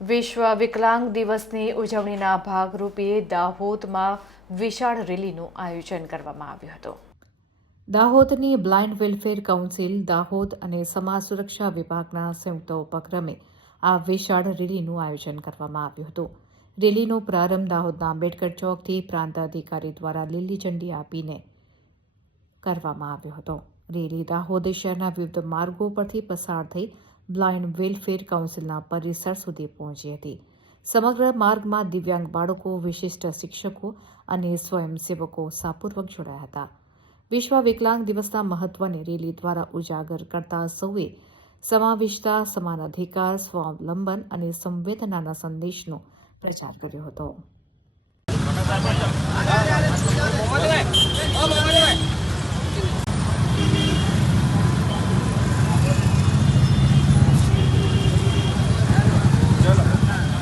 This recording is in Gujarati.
વિશ્વ વિકલાંગ દિવસની ઉજવણીના ભાગરૂપે દાહોદમાં વિશાળ રેલીનું આયોજન કરવામાં આવ્યું હતું. દાહોદની બ્લાઇન્ડ વેલફેર કાઉન્સિલ દાહોદ અને સમાજ સુરક્ષા વિભાગના સંયુક્ત ઉપક્રમે આ વિશાળ રેલીનું આયોજન કરવામાં આવ્યું હતું. રેલીનો પ્રારંભ દાહોદના આંબેડકર ચોકથી પ્રાંત અધિકારી દ્વારા લીલી ઝંડી આપીને કરવામાં આવ્યો હતો. રેલી દાહોદ શહેરના વિવિધ માર્ગો પરથી પસાર થઈ બ્લાઇન્ડ વેલફેર કાઉન્સિલના પરિસર સુધી પહોંચી હતી. સમગ્ર માર્ગમાં દિવ્યાંગ બાળકો, વિશિષ્ટ શિક્ષકો અને સ્વયંસેવકો ઉત્સાહપૂર્વક જોડાયા હતા. વિશ્વ વિકલાંગ દિવસના મહત્વને રેલી દ્વારા ઉજાગર કરતા સૌએ સમાવિષ્ટતા, સમાન અધિકાર, સ્વાવલંબન અને સંવેદનાના સંદેશનો પ્રચાર કર્યો હતો.